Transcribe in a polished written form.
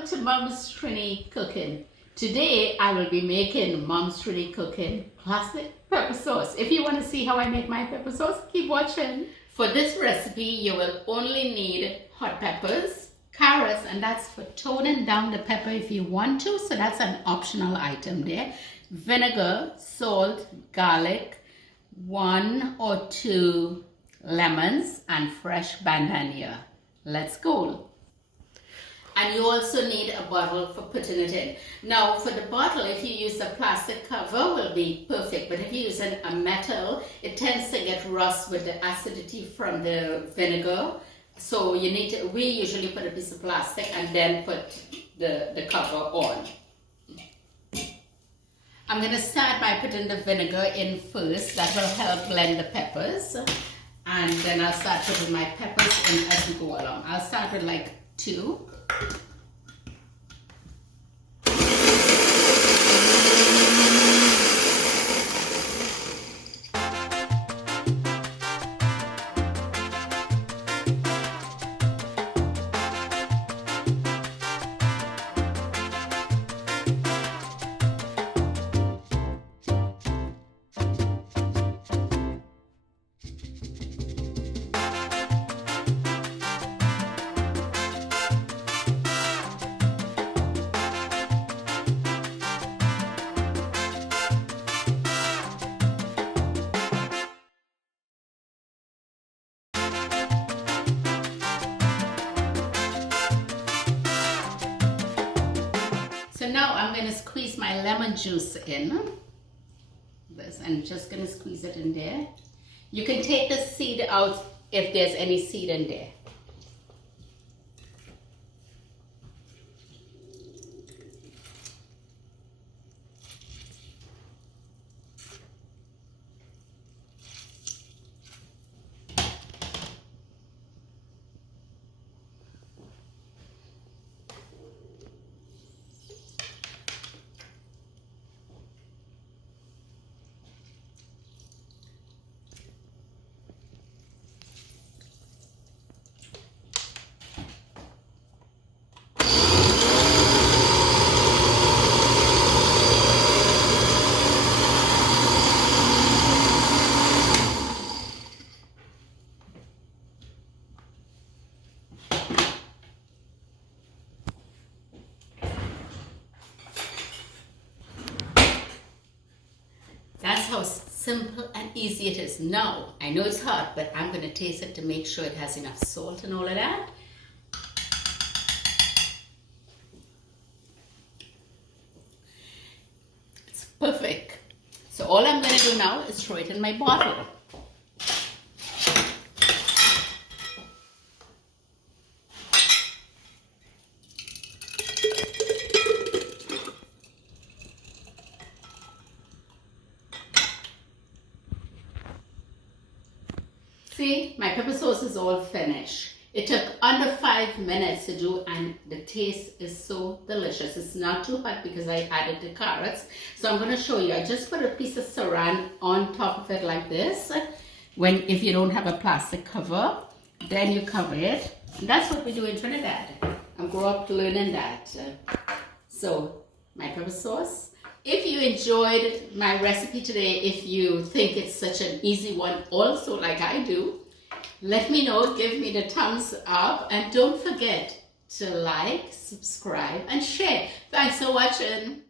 Welcome to Mom's Trini Cooking. Today I will be making Mom's Trini Cooking classic pepper sauce. If you want to see how I make my pepper sauce, keep watching. For this recipe you will only need hot peppers, carrots, and that's for toning down the pepper if you want to, so that's an optional item there. Vinegar, salt, garlic, 1 or 2 lemons, and fresh bandania. Let's go. And you also need a bottle for putting it in. Now for the bottle, if you use a plastic cover, will be perfect, but if you use a metal, it tends to get rust with the acidity from the vinegar. So you need to, we usually put a piece of plastic and then put the cover on. I'm going to start by putting the vinegar in first. That will help blend the peppers. And then I'll start putting my peppers in as we go along. I'll start with like 2. So now I'm going to squeeze my lemon juice in this, and just going to squeeze it in there. You can take the seed out if there's any seed in there. That's how simple and easy it is. Now, I know it's hot, but I'm going to taste it to make sure it has enough salt and all of that. It's perfect. So all I'm going to do now is throw it in my bottle. See, my pepper sauce is all finished. It took under 5 minutes to do, and the taste is so delicious. It's not too hot because I added the carrots. So I'm going to show you. I just put a piece of saran on top of it like this. If you don't have a plastic cover, then you cover it. And that's what we do in Trinidad. I grew up learning that. So my pepper sauce. If you enjoyed my recipe today, if you think it's such an easy one also like I do, let me know, give me the thumbs up, and don't forget to like, subscribe, and share. Thanks for watching.